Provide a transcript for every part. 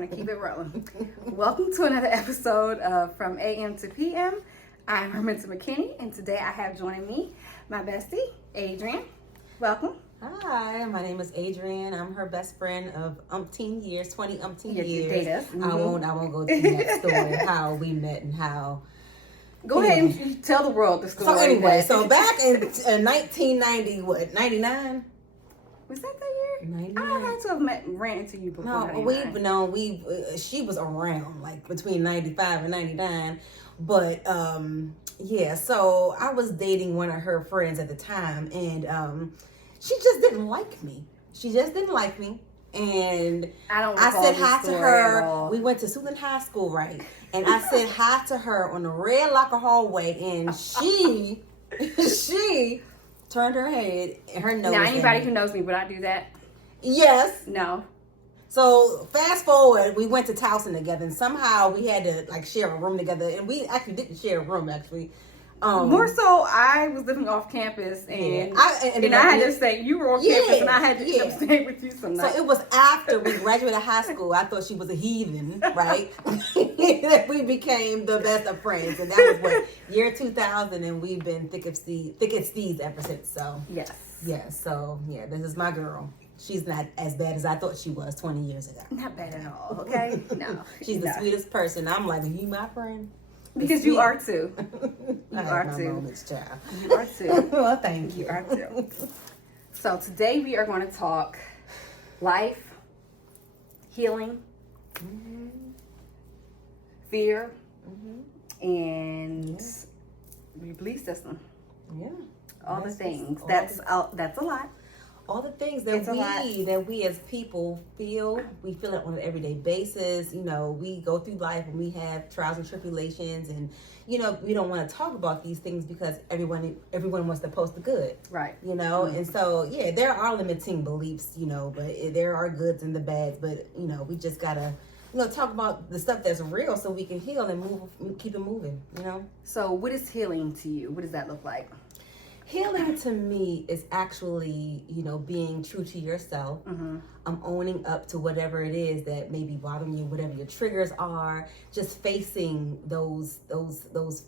going to keep it rolling. Welcome to another episode of From AM to PM. I'm Herminta McKinney, and today I have joining me my bestie, Adrian. Welcome. Hi, my name is Adrian. I'm her best friend of 20 years. You date us. I won't go through that story, how we met and how. Go ahead and tell the world the story. So anyway, back in 1990, 99? Was that the year? 99. I had to have ran into you before. She was around like between 95 and 99. But yeah, so I was dating one of her friends at the time, and she just didn't like me. And I said hi to her. We went to Suitland High School, right? And I said hi to her on the red locker hallway, and she turned her head and her nose. Now, anybody who knows me, would I do that? Yes. No. So fast forward, we went to Towson together, and somehow we had to like share a room together, and we actually didn't share a room actually. More so, I was living off campus, and I had to stay. You were on campus, and I had to stay with you some nights. So it was after we graduated high school. I thought she was a heathen, right? That we became the best of friends, and that was year 2000, and we've been thick as thieves ever since. So yes. So this is my girl. She's not as bad as I thought she was 20 years ago. Not bad at all. Okay, no. She's the sweetest person. I'm like, are you my friend? Because you are too. You are too. Moments, child. You are too. Well, thank you. You are too. So today we are going to talk life, healing, fear, and your belief system. Yeah. All the things. That's a lot. All the things that we as people feel, we feel it on an everyday basis. You know, we go through life and we have trials and tribulations, and we don't want to talk about these things because everyone wants to post the good, right? And so there are limiting beliefs, but there are goods and the bads. But we just gotta talk about the stuff that's real so we can heal and keep it moving. So, what is healing to you? What does that look like? Healing to me is actually, being true to yourself. Owning up to whatever it is that may be bothering you, whatever your triggers are, just facing those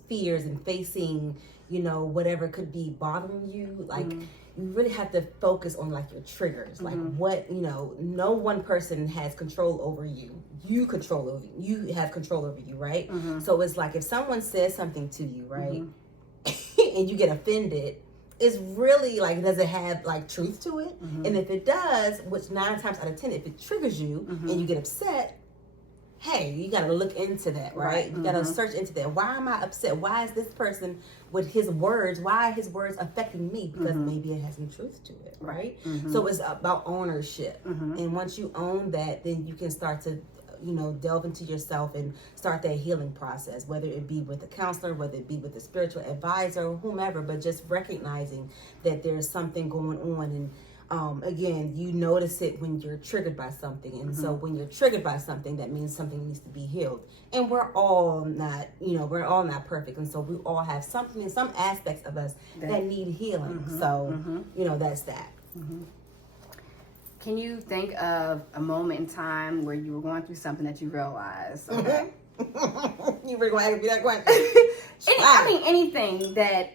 fears and facing, whatever could be bothering you. Like, you really have to focus on like your triggers, like what, no one person has control over you. You have control over you, right? So it's like if someone says something to you, right? And you get offended, it's really like, does it have like truth to it? And if it does, which 9 times out of 10, if it triggers you and you get upset, hey, you got to look into that, right? You got to search into that. Why am I upset? Why is this person with his words? Why are his words affecting me? Because maybe it has some truth to it, right? So it's about ownership. And once you own that, then you can start to delve into yourself and start that healing process, whether it be with a counselor, whether it be with a spiritual advisor, or whomever, but just recognizing that there's something going on. And again, you notice it when you're triggered by something. And so when you're triggered by something, that means something needs to be healed. And we're all not perfect. And so we all have some aspects of us that need healing. So, that's that. Can you think of a moment in time where you were going through something that you realized? Okay. You were going to ask me that question? Anything that,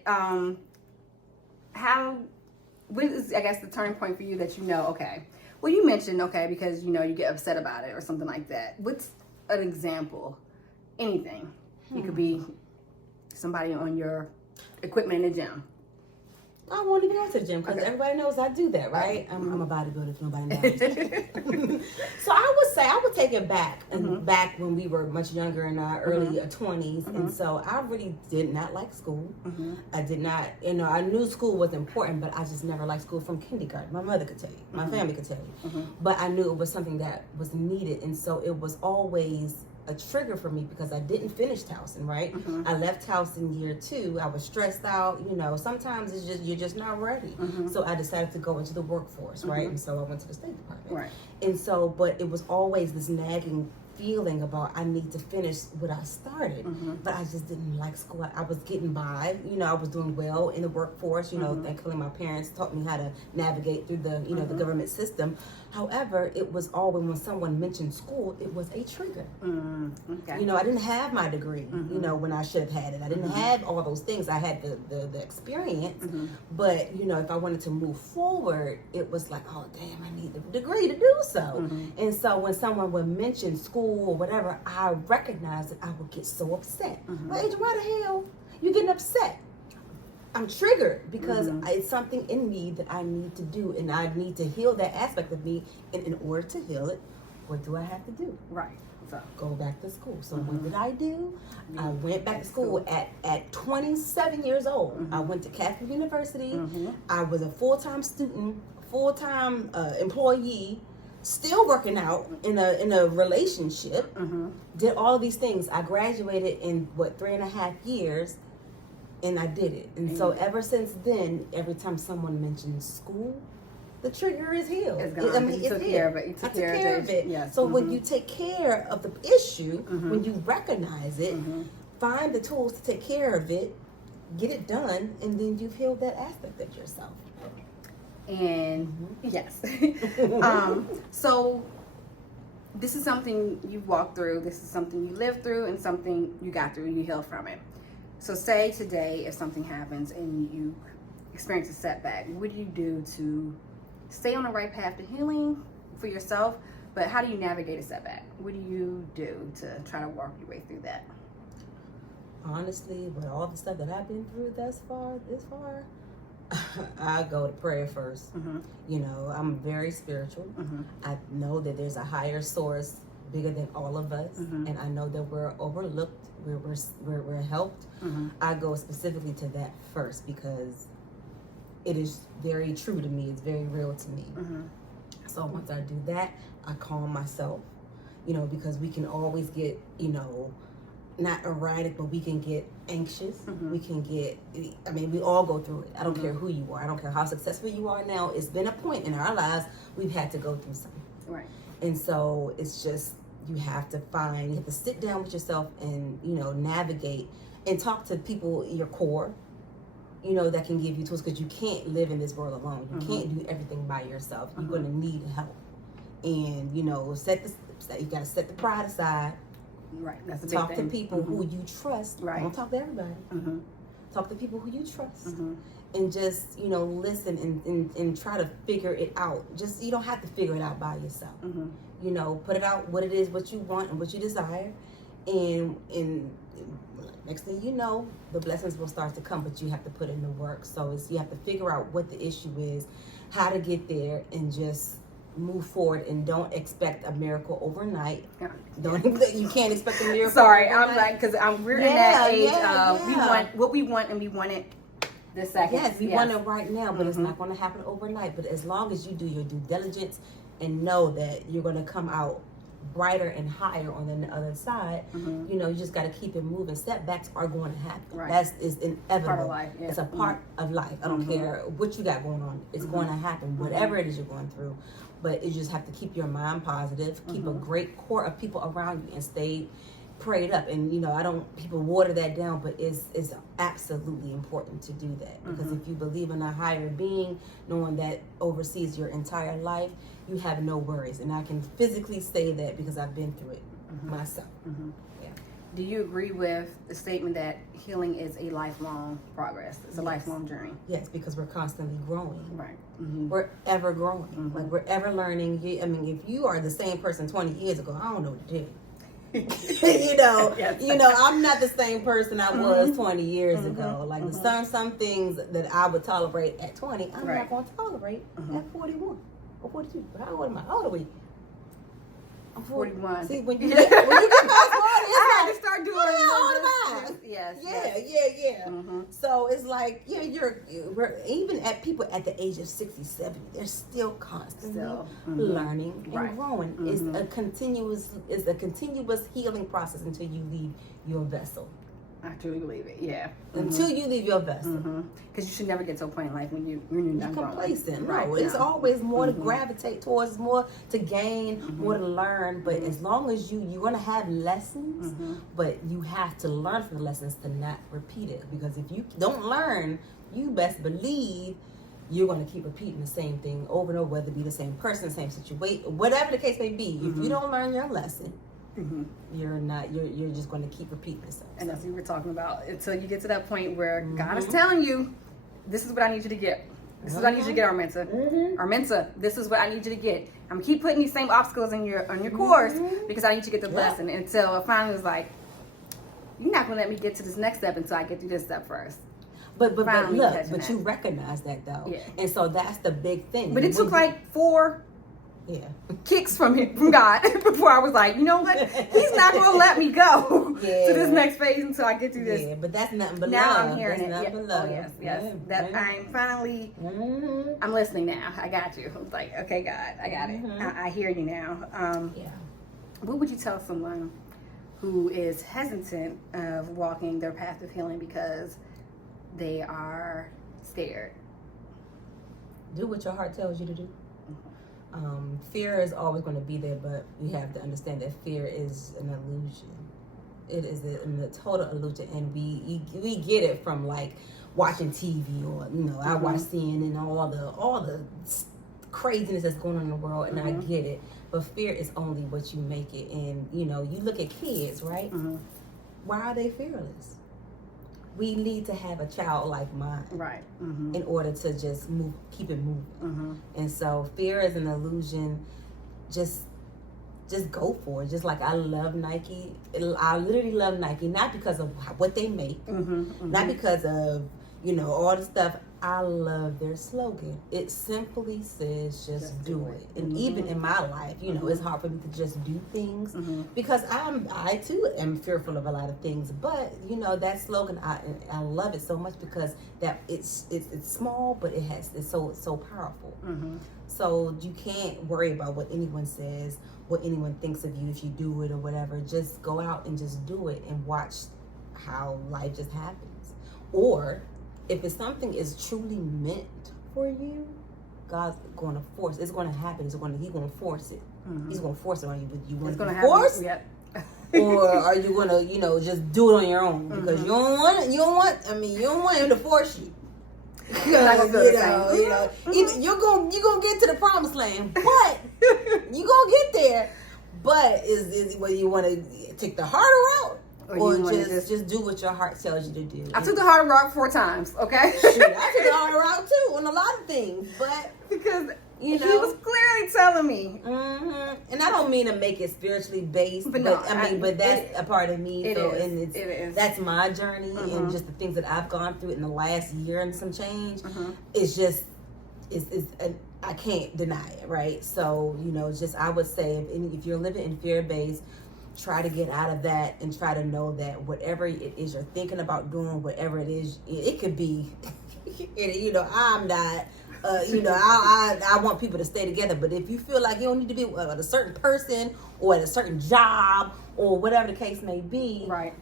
what is, I guess, the turning point for you that okay. Well, you mentioned, because, you get upset about it or something like that. What's an example? Anything. It could be somebody on your equipment in the gym. I won't even go to the gym because everybody knows I do that, right? I'm a bodybuilder if nobody knows. So I would take it back, and back when we were much younger in our early 20s. And so I really did not like school. I did not, I knew school was important, but I just never liked school from kindergarten. My mother could tell you, my family could tell you. But I knew it was something that was needed. And so it was always a trigger for me because I didn't finish Towson, right? I left Towson year 2. I was stressed out. Sometimes it's just you're just not ready. So I decided to go into the workforce, right? And so I went to the State Department. Right. And so, but it was always this nagging feeling about I need to finish what I started, but I just didn't like school. I was getting by, I was doing well in the workforce, thankfully my parents taught me how to navigate through the, the government system. However, it was always when someone mentioned school, it was a trigger. Okay. I didn't have my degree, when I should have had it. I didn't have all those things. I had the experience, but, if I wanted to move forward, it was like, oh, damn, I need the degree to do so. And so when someone would mention school or whatever, I recognized that I would get so upset. Well, Adrian, why the hell you getting upset? I'm triggered because it's something in me that I need to do, and I need to heal that aspect of me. And in order to heal it, what do I have to do? Right. So go back to school. So what did I do? I went back to school at 27 years old. I went to Catholic University. I was a full-time student, full-time employee, still working out in a relationship. Did all of these things. I graduated in 3.5 years. And I did it. And so ever since then, every time someone mentions school, the trigger is healed. It's gone. You took care of it. You took care of it. Yes. So when you take care of the issue, when you recognize it, find the tools to take care of it, get it done, and then you've healed that aspect of yourself. And yes. So this is something you've walked through. This is something you lived through, and something you got through. You healed from it. So say today, if something happens and you experience a setback, what do you do to stay on the right path to healing for yourself? But how do you navigate a setback? What do you do to try to work your way through that? Honestly, with all the stuff that I've been through this far, I go to prayer first. I'm very spiritual. I know that there's a higher source bigger than all of us, and I know that we're overlooked, we're helped. I go specifically to that first because it is very true to me. It's very real to me. So once I do that, I calm myself, because we can always get, not erratic, but we can get anxious. We can get, we all go through it. I don't care who you are. I don't care how successful you are now. It's been a point in our lives we've had to go through something. Right. And so it's just, you have to sit down with yourself and, navigate and talk to people, your core, that can give you tools, because you can't live in this world alone. You can't do everything by yourself. You're going to need help. And, you got to set the pride aside. Right. That's a big Talk thing. to people who you trust. Right. Don't talk to everybody. Talk to people who you trust. And just, listen and try to figure it out. Just, you don't have to figure it out by yourself. Put it out what it is, what you want and what you desire. And next thing you know, the blessings will start to come, but you have to put in the work. So you have to figure out what the issue is, how to get there, and just move forward. And don't expect a miracle overnight. You can't expect a miracle. Sorry, overnight. I'm like, because we're in that age of we yeah. want what we want, and we want it this second. Yes, we want it right now, but it's not going to happen overnight. But as long as you do your due diligence and know that you're going to come out brighter and higher on the other side, you just got to keep it moving. Setbacks are going to happen. Right. That is inevitable. Part of life. Yeah. It's a part of life. I don't care what you got going on. It's going to happen, whatever it is you're going through. But you just have to keep your mind positive, keep a great core of people around you, and stay prayed up. And people water that down, but it's absolutely important to do that, because if you believe in a higher being, knowing that oversees your entire life, you have no worries. And I can physically say that because I've been through it myself. Yeah. Do you agree with the statement that healing is a lifelong progress? It's a lifelong journey. Yes, because we're constantly growing. Right. We're ever growing. Like, we're ever learning. If you are the same person 20 years ago, I don't know what to do. Yes. I'm not the same person I was 20 years ago. Like, some things that I would tolerate at 20, I'm not going to tolerate at 41 or 42. How old am I? How old are we? I'm 41. See, when you get past 40, I had to start doing how old am I? Yes. Yeah. So it's like, we're even at people at the age of 60, 70, they're still constantly learning and growing. It's a continuous healing process until you leave your vessel. I truly believe it. Yeah. Until you leave your vessel. Because you should never get to a point in life when you're done complacent. growing. No, it's always more to gravitate towards, more to gain, more to learn. But as long as you're gonna have lessons, but you have to learn from the lessons to not repeat it. Because if you don't learn, you best believe you're going to keep repeating the same thing over and over, whether it be the same person, same situation, whatever the case may be. If you don't learn your lesson, you're just going to keep repeating yourself. And that's what we were talking about, until you get to that point where God is telling you, this is what I need you to get. This is what I need you to get, Arminta. Arminta, this is what I need you to get. I'm gonna keep putting these same obstacles on your course because I need you to get the lesson. Until I finally was like, you're not gonna let me get to this next step until I get through this step first. But look, you recognize that though, and so that's the big thing. But it took like 4 kicks from God before I was like, you know what? He's not gonna let me go to this next phase until I get through this. Yeah, but that's nothing but now love. I'm hearing it. Nothing but love. Oh yes. That I'm finally. I'm listening now. I got you. I was like, okay, God, I got it. I hear you now. What would you tell someone who is hesitant of walking their path of healing because they are scared? Do what your heart tells you to do. Fear is always going to be there, but you have to understand that fear is an illusion. It is a total illusion, and we get it from like watching TV, or I watch CNN and all the craziness that's going on in the world, and I get it. But fear is only what you make it. And you look at kids, right? Why are they fearless? We need to have a childlike mind, right? In order to just keep it moving. And so fear is an illusion. Just go for it. Just like I love Nike. I literally love Nike, not because of what they make, not because of all the stuff. I love their slogan. It simply says just do it. And even in my life, it's hard for me to just do things because I too am fearful of a lot of things. But that slogan, I love it so much because that it's small, but it's so powerful. So you can't worry about what anyone says, what anyone thinks of you if you do it or whatever. Just go out and just do it and watch how life just happens. Or if it's something is truly meant for you, God's going to force. It's going to happen. He's going to force it. He's going to force it on you. But you want to be forced, or are you going to just do it on your own because you don't want him to force you. Because you're gonna get to the promised land, but you're gonna get there. But is whether you want to take the harder route? Or just do what your heart tells you to do. I took the harder route 4 times, okay? Shoot, I took the harder route too on a lot of things, but because he was clearly telling me. And I don't mean to make it spiritually based, but that's a part of me. It is. That's my journey and just the things that I've gone through in the last year and some change. It's just I can't deny it, right? So just I would say if you're living in fear based, try to get out of that and try to know that whatever it is you're thinking about doing, whatever it is, it could be, I'm not, I want people to stay together. But if you feel like you don't need to be with a certain person or at a certain job or whatever the case may be, right?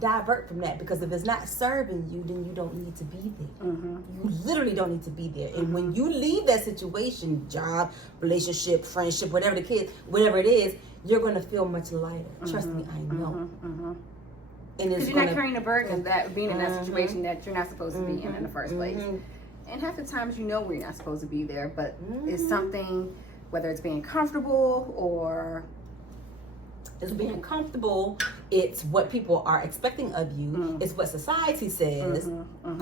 Divert from that, because if it's not serving you, then you don't need to be there. You literally don't need to be there. And when you leave that situation, job, relationship, friendship, whatever it is, you're going to feel much lighter. Trust me, I know. And because you're not carrying the burden of that being in that situation that you're not supposed to be in the first place. And half the times where you're not supposed to be there, but it's something, whether it's being comfortable or it's being comfortable, it's what people are expecting of you, it's what society says,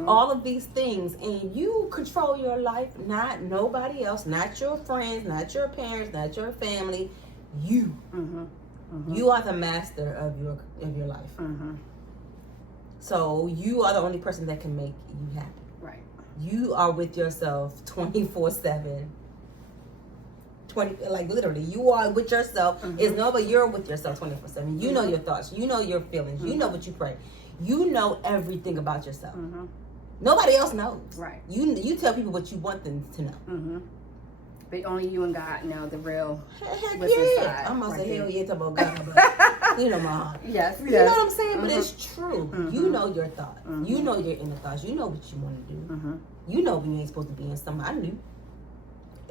all of these things, and you control your life, not nobody else, not your friends, not your parents, not your family. You you are the master of your life. So you are the only person that can make you happy. Right. You are with yourself 24/7. Like literally, you are with yourself. It's no, but you're with yourself 24/7. You know your thoughts. You know your feelings. You know what you pray. You know everything about yourself. Nobody else knows. Right. You tell people what you want them to know. But only you and God know the real. Heck what's yeah. inside. I'm gonna say hell yeah, talk about God. You know my heart. Yes. You know what I'm saying? But it's true. Mhm. You know your thoughts. You know your inner thoughts. You know what you want to do. You know when you ain't supposed to be in something. I knew.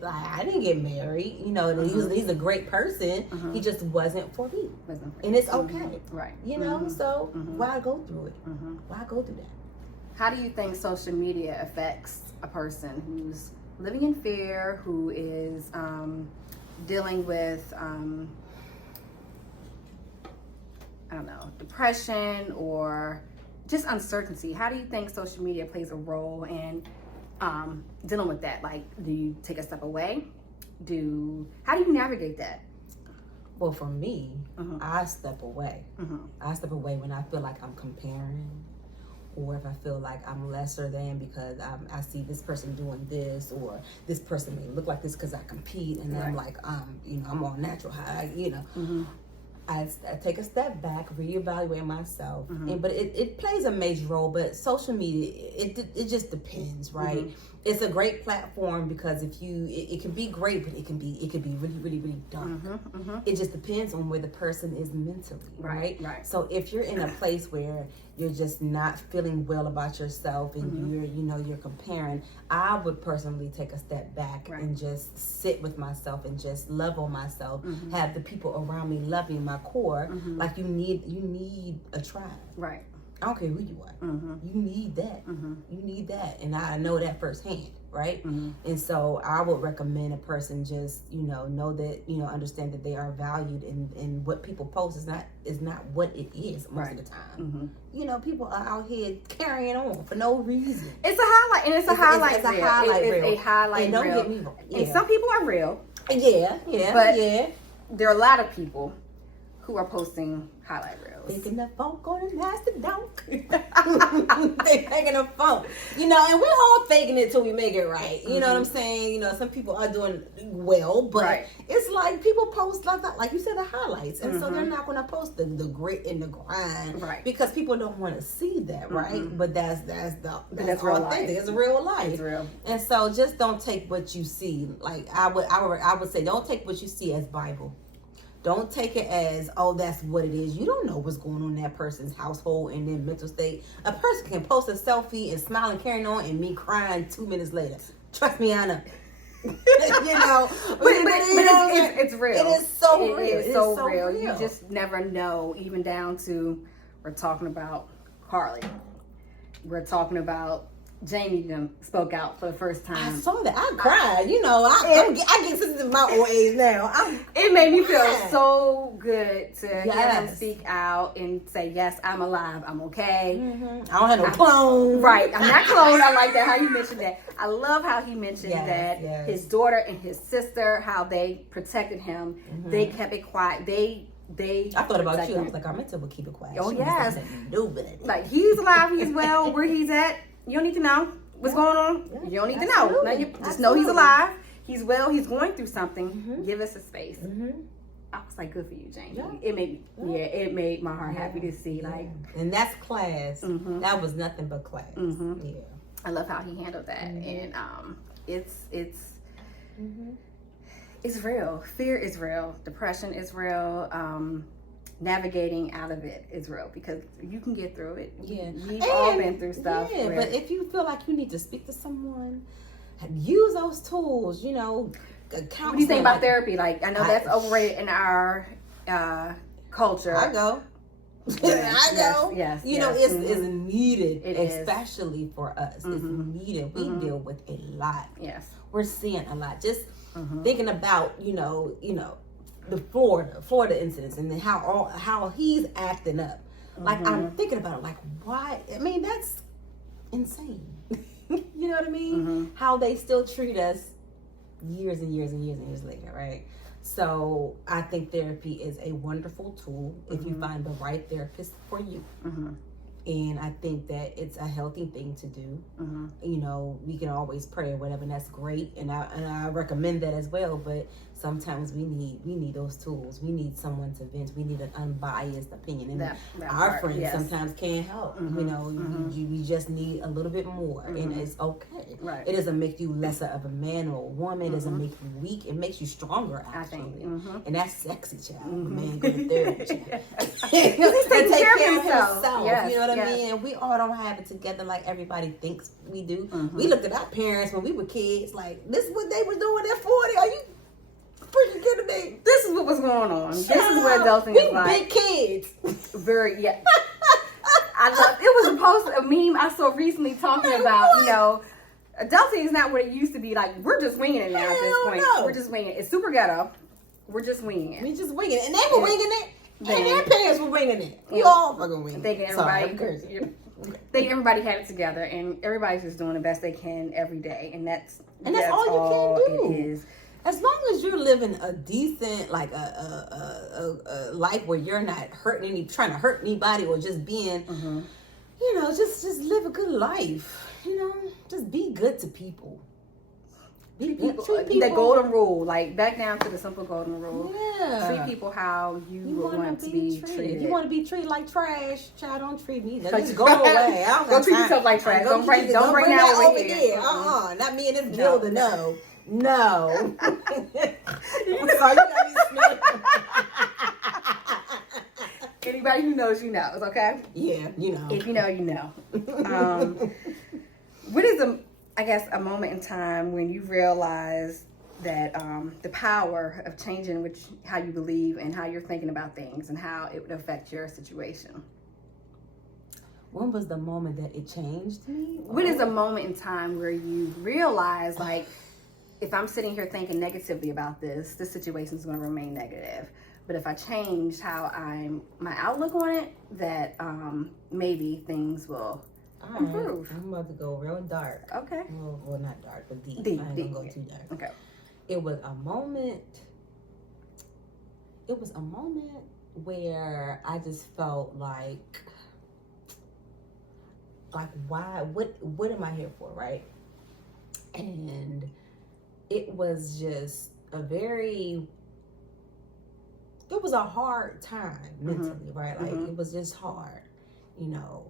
Like, I didn't get married. You know, he's a great person. He just wasn't for me. And it's okay. Right. You know, so why go through it? Why go through that? How do you think social media affects a person who's living in fear, who is dealing with, I don't know, depression or just uncertainty? How do you think social media plays a role in dealing with that? Like, do you take a step away? How do you navigate that? Well, for me, I step away. I step away when I feel like I'm comparing, or if I feel like I'm lesser than because I see this person doing this, or this person may look like this because I compete, and then I'm like, you know, I'm on natural high, you know. I take a step back, reevaluate myself, but it plays a major role. But social media, it just depends, right? It's a great platform because if you, it can be great, but it can be really, really, really dark. It just depends on where the person is mentally, right? So if you're in a place where you're just not feeling well about yourself and you're comparing, I would personally take a step back and just sit with myself and just love on myself. Have the people around me loving my core. Like you need a tribe. Right. I don't care who you are. You need that. You need that. And I know that firsthand, right? And so I would recommend a person just, know that, understand that they are valued, and what people post is not what it is most of the time. People are out here carrying on for no reason. It's a highlight, and it's a highlight reel. It's a highlight reel. It's a highlight and don't reel. Get me wrong. And some people are real. But there are a lot of people who are posting highlight reels. Thinking the funk on a nasty donk. They faking the funk. And we're all faking it till we make it right. You know what I'm saying? Some people are doing well, but it's like people post like you said, the highlights. And so they're not going to post the grit and the grind. Right. Because people don't want to see that, right? But that's real life. It's real life. It's real. And so just don't take what you see. Like I would say, don't take what you see as Bible. Don't take it as, oh, that's what it is. You don't know what's going on in that person's household and their mental state. A person can post a selfie and smile and carry on, and me crying 2 minutes later. Trust me, I know. But it's real. It is so real. It is so real. You just never know, even down to, we're talking about Carly. We're talking about Jamie spoke out for the first time. I saw that. I cried. I get sensitive in my old age now. It made me feel so good to hear him speak out and say, yes, I'm alive. I'm okay. I don't have no clone. Right. I'm not cloned. I like that, how you mentioned that. I love how he mentioned that his daughter and his sister, how they protected him. They kept it quiet. I thought about you. I was like, our mentor would keep it quiet. Oh, yes. Like, he's alive. He's well. Where he's at, you don't need to know what's going on. Yeah, you don't need to know. Now you just know he's alive. He's well. He's going through something. Give us a space. I was like, good for you, Jamie. Yeah. It made my heart happy to see. And that's class. That was nothing but class. Yeah. I love how he handled that, and it's real. Fear is real. Depression is real. Navigating out of it is real, because you can get through it. We've all been through stuff. But if you feel like you need to speak to someone, use those tools. What do you think about therapy? I know that's overrated in our culture. I go. I go. Yes. It's needed, it especially for us. It's needed. We deal with a lot. Yes. We're seeing a lot. Just thinking about the Florida incidents, and then how he's acting up. I'm thinking about it, why? I mean, that's insane. You know what I mean? How they still treat us years and years and years and years later, right? So I think therapy is a wonderful tool if you find the right therapist for you. And I think that it's a healthy thing to do. We can always pray or whatever, and that's great. And I recommend that as well. But sometimes we need those tools. We need someone to vent. We need an unbiased opinion. And that our friends sometimes can't help. We just need a little bit more, and it's okay. Right. It doesn't make you lesser of a man or a woman. It doesn't make you weak. It makes you stronger, actually. I think. And that's sexy, child. A man go to therapy, child. He's taking care of himself. Yes, you know what yes. I mean? And we all don't have it together like everybody thinks we do. Mm-hmm. We looked at our parents when we were kids, like, this is what they were doing at 40. Are you freaking kidding me? This is what was going on. This is what adulting we is like. big kids. Very, yeah. I love. It was a post, a meme I saw recently talking about, you know, adulting is not what it used to be. Like, we're just winging it now at this Hell point. no. We're just winging it. It's super ghetto. We're just winging it. We just winging it. And they were winging it. Then- And their parents were winging it. We Yeah. all fucking winging it. Thinking Sorry, everybody, I'm cursing. think everybody had it together, and everybody's just doing the best they can every day, and that's all you can do. It is. As long as you're living a decent, like a life where you're not trying to hurt anybody, or just being, you know, just live a good life. You know, just be good to people. Treat people. The golden rule, like back down to the simple golden rule. Yeah. Treat people how you would want to be treated. If you want to be treated like trash, child, don't treat me. Like, Just go away. I don't treat yourself like trash. Don't bring that over here. Not me and this builder. No. No. Sorry, you got me smelling. Anybody who knows, you knows. Okay. Yeah, you know. If you know, you know. What is a moment in time when you realize that the power of changing how you believe and how you're thinking about things and how it would affect your situation? When was the moment that it changed me? What is a moment in time where you realize, like, if I'm sitting here thinking negatively about this situation is going to remain negative. But if I change my outlook on it, that maybe things will improve. I'm about to go real dark. Okay. Well, not dark, but deep. Deep, I ain't deep. gonna go too dark. Okay. It was a moment where I just felt like why? What am I here for, right? And it was just it was a hard time mentally, right? Like, it was just hard, you know.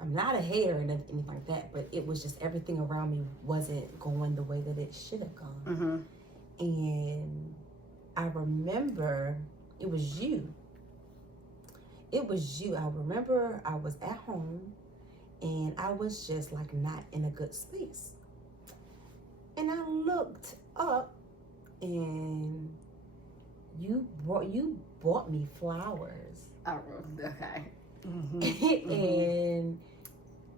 I'm not a hater or anything like that, but it was just everything around me wasn't going the way that it should have gone. And I remember it was you. I remember I was at home and I was just like not in a good space. And I looked up and you bought me flowers. Oh, okay. And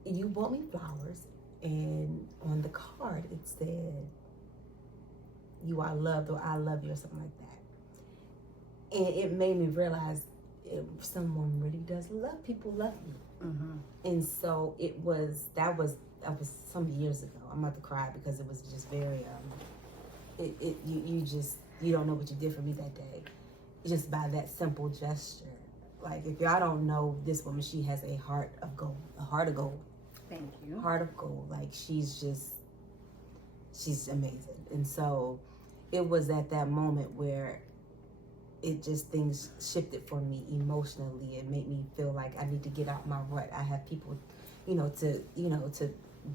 you bought me flowers, and on the card it said, "You are loved," or "I love you," or something like that. And it made me realize if someone really does love, people love you. And so that was some years ago. I'm about to cry because it was just very you don't know what you did for me that day, just by that simple gesture. Like, if y'all don't know this woman, she has a heart of gold. Thank you. Heart of gold. Like, she's amazing. And so it was at that moment where things shifted for me emotionally. It made me feel like I need to get out my rut. I have people, to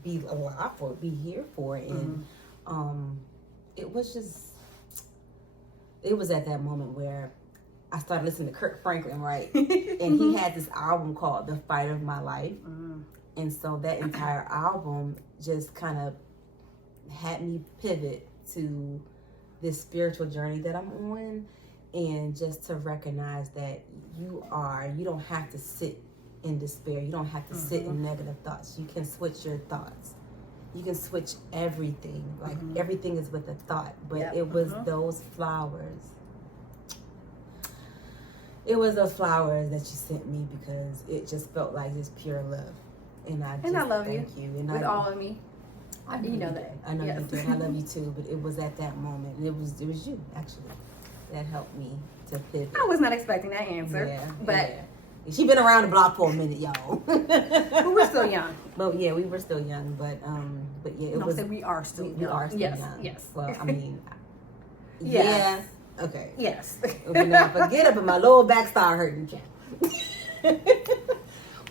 be alive for, be here for. And it was at that moment where I started listening to Kirk Franklin, right? And he had this album called The Fight of My Life. And so that entire album just kind of had me pivot to this spiritual journey that I'm on, and just to recognize that you don't have to sit in despair. You don't have to sit in negative thoughts. You can switch your thoughts. You can switch everything. Like, everything is with a thought. But it was those flowers. It was those flowers that you sent me because it just felt like this pure love. And I love thank you. And with all of me. You know that. I know you do. And I love you too. But it was at that moment. And it was you, actually, that helped me to pivot. I was not expecting that answer. Yeah, but she been around the block for a minute, y'all. we were still young. But yeah, we were still young. But yeah, we are still young. We are still young. Yes. Well, I mean, yes. Yeah. Okay. Yes. Okay, now forget it, but my lower back started hurting.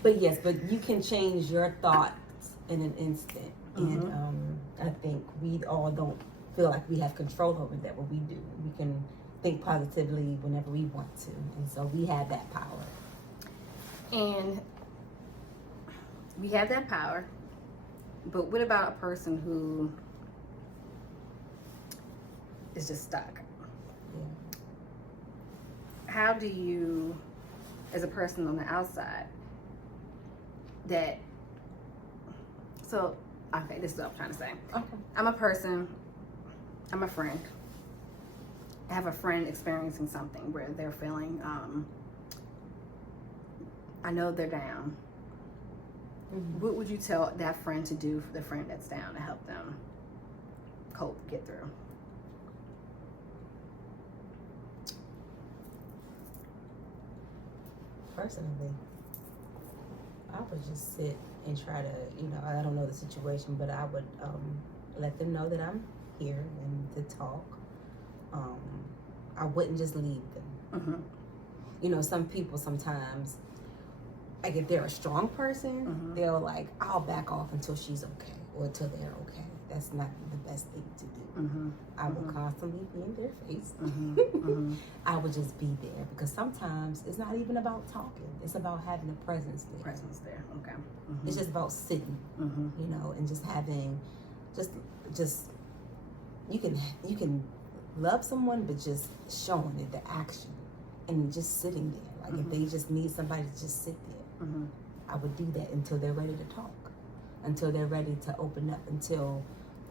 But yes, but you can change your thoughts in an instant. and I think we all don't feel like we have control over that, but we do. We can think positively whenever we want to, and so we have that power. And we have that power, but what about a person who is just stuck? Yeah. How do you, as a person on the outside, okay, this is what I'm trying to say. Okay. I'm a friend. I have a friend experiencing something where they're feeling, I know they're down. What would you tell that friend to do for the friend that's down to help them cope, get through? Personally, I would just sit and try to, I don't know the situation, but I would let them know that I'm here and to talk. I wouldn't just leave them. Some people sometimes, like if they're a strong person, they'll like, I'll back off until she's okay or until they're okay. That's not the best thing to do. I will constantly be in their face. I would just be there because sometimes it's not even about talking. It's about having a presence there. Okay. It's just about sitting, and just having, just you can love someone, but just showing it, the action, and just sitting there. Like if they just need somebody to just sit there, I would do that until they're ready to talk, until they're ready to open up, until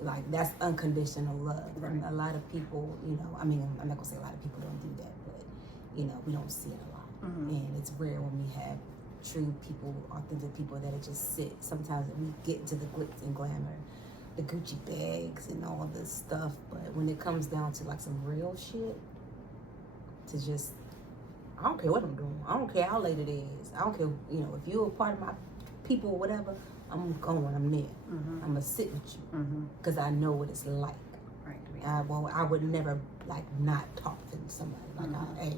like that's unconditional love. Right. And a lot of people, I'm not gonna say a lot of people don't do that, but we don't see it a lot, and it's rare when we have true people, authentic people that just sit. Sometimes we get into the glitz and glamour, the Gucci bags and all this stuff, but when it comes down to like some real shit, to just, I don't care what I'm doing. I don't care how late it is. I don't care, if you're a part of my people or whatever, I'm going, I'm there. I'm gonna sit with you because I know what it's like. Right. I would never like not talk to somebody. Like, hey,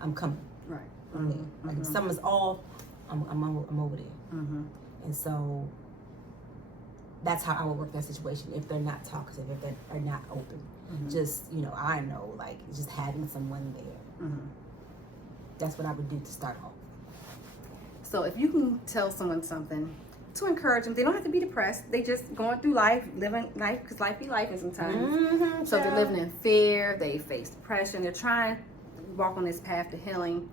I'm coming. Right. I'm there. Like if something's off, I'm over there. And so that's how I would work that situation if they're not talkative, if they are not open. Just, I know, like, just having someone there. That's what I would do to start off. So if you can tell someone something to encourage them, they don't have to be depressed. They just going through life, living life, because life be life sometimes. So they're living in fear, they face depression, they're trying to walk on this path to healing.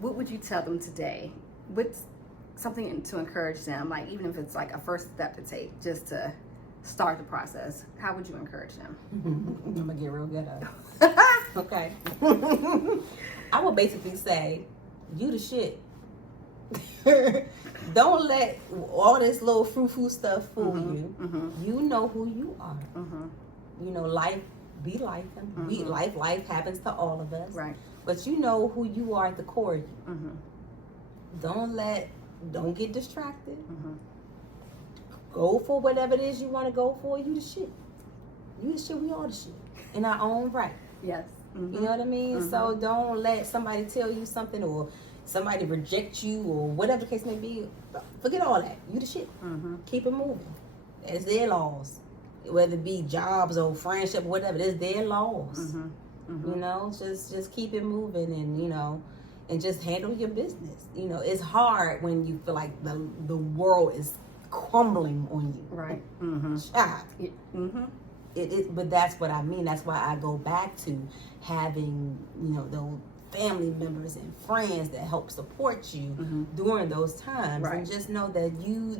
What would you tell them today? What's something to encourage them, like even if it's like a first step to take just to start the process? How would you encourage them? I'm gonna get real good at it. Okay. I would basically say, you the shit. Don't let all this little frou-frou stuff fool you. You know who you are. Life be life. Life happens to all of us. Right. But you know who you are at the core of you. Don't get distracted. Go for whatever it is you want to go for. You the shit. You the shit. We all the shit in our own right. Yes. You know what I mean? So don't let somebody tell you something or somebody reject you or whatever the case may be. Forget all that. You the shit. Keep it moving. It's their laws. Whether it be jobs or friendship or whatever, it's their laws. Just keep it moving and just handle your business. It's hard when you feel like the world is crumbling on you. Right. But that's what I mean. That's why I go back to having, those family members and friends that help support you during those times. Right. And just know that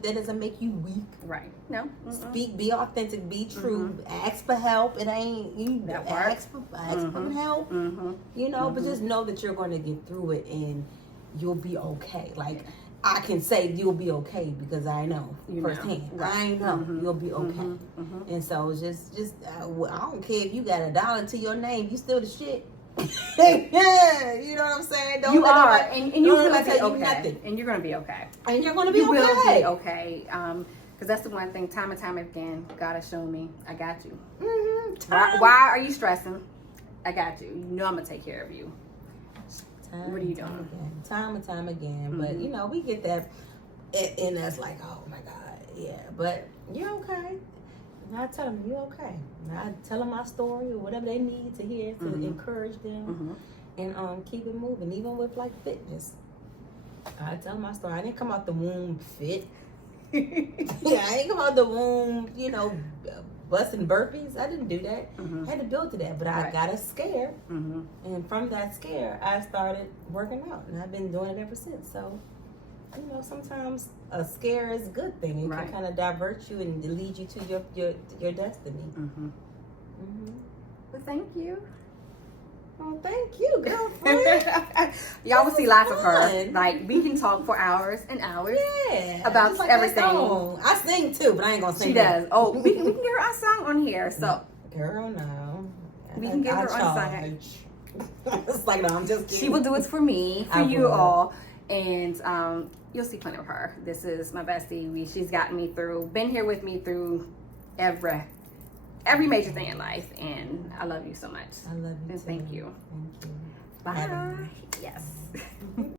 doesn't make you weak. Right. No. Speak, be authentic, be true. Ask for help. It ain't you That ask for help. But just know that you're going to get through it and you'll be okay. Like I can say you'll be okay because I know firsthand. Right. I know you'll be okay. And so just I don't care if you got $1 to your name, you still the shit. Yeah, you know what I'm saying? You are, and you will be tell you okay. nothing. And you're going to be okay. And you're going to be You okay. will be okay. Because that's the one thing, time and time again, God has shown me, I got you. Why are you stressing? I got you. You know I'm going to take care of you. What are you doing? Time and time again. But, we get that in us like, oh, my God. Yeah, but you're okay. And I tell them, you're okay. And I tell them my story or whatever they need to hear to encourage them and keep it moving. Even with like fitness, I tell them my story. I didn't come out the womb fit. Yeah, I ain't come out the womb, busting burpees. I didn't do that. I had to build to that, but I got a scare, and from that scare, I started working out, and I've been doing it ever since. So, sometimes a scare is a good thing. It can kind of divert you and lead you to your destiny. Well, thank you. Oh, thank you, girlfriend. Y'all will see lots of her. Like, we can talk for hours and hours about like everything. I sing too, but I ain't gonna sing. She does. Oh, we can get her on song on here. So, girl, no. We can get her on song. It's like, no, I'm just kidding. She will do it for me, for you all. And you'll see plenty of her. This is my bestie. She's gotten me through, been here with me through every major thing in life, and I love you so much. I love you and too. Thank you. Thank you. Bye. Yes.